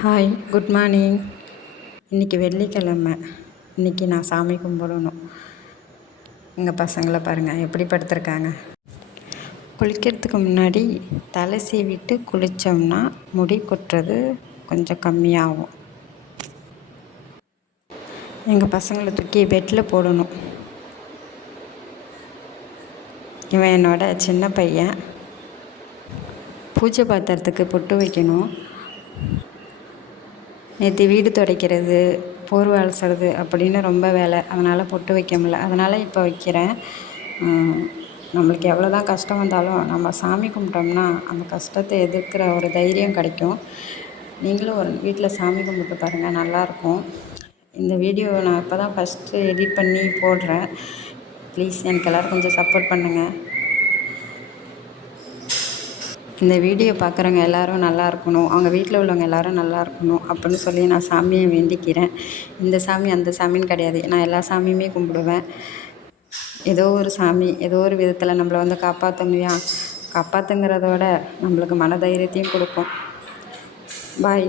Hi, good morning. இன்றைக்கி வெள்ளிக்கிழமை. இன்றைக்கி நான் சாமி கும்பிடணும். எங்கள் பசங்களை பாருங்கள் எப்படி படுத்திருக்காங்க. குளிக்கிறதுக்கு முன்னாடி தலை சீவிட்டு குளித்தோம்னா முடி கொட்டுறது கொஞ்சம் கம்மியாகும். எங்கள் பசங்களை தூக்கி பெட்டில் போடணும். இவன் என்னோட சின்ன பையன். பூஜை பாத்திரத்துக்கு பொட்டு வைக்கணும். நேற்று வீடு துடைக்கிறது, போர்வை அலசுறது அப்படின்னு ரொம்ப வேலை. அதனால் பொட்டு வைக்க முடியல. அதனால் இப்போ வைக்கிறேன். நம்மளுக்கு எவ்வளோ தான் கஷ்டம் வந்தாலும் நம்ம சாமி கும்பிட்டோம்னா அந்த கஷ்டத்தை எதிர்க்கிற ஒரு தைரியம் கிடைக்கும். நீங்களும் ஒரு வீட்டில் சாமி கும்பிட்டு பாருங்கள், நல்லாயிருக்கும். இந்த வீடியோ நான் இப்போ தான் ஃபஸ்ட்டு எடிட் பண்ணி போடுறேன். ப்ளீஸ் எனக்கு எல்லோரும் கொஞ்சம் சப்போர்ட் பண்ணுங்கள். இந்த வீடியோ பார்க்குறவங்க எல்லோரும் நல்லா இருக்கணும், அவங்க வீட்டில் உள்ளவங்க எல்லோரும் நல்லா இருக்கணும் அப்படின்னு சொல்லி நான் சாமியை வேண்டிக்கிறேன். இந்த சாமி அந்த சாமின்னு கிடையாது, நான் எல்லா சாமியுமே கும்பிடுவேன். ஏதோ ஒரு சாமி ஏதோ ஒரு விதத்தில் நம்மளை வந்து காப்பாற்றணுயா, காப்பாற்றுங்கிறத விட நம்மளுக்கு மனதைரியத்தையும் கொடுக்கும். பாய்.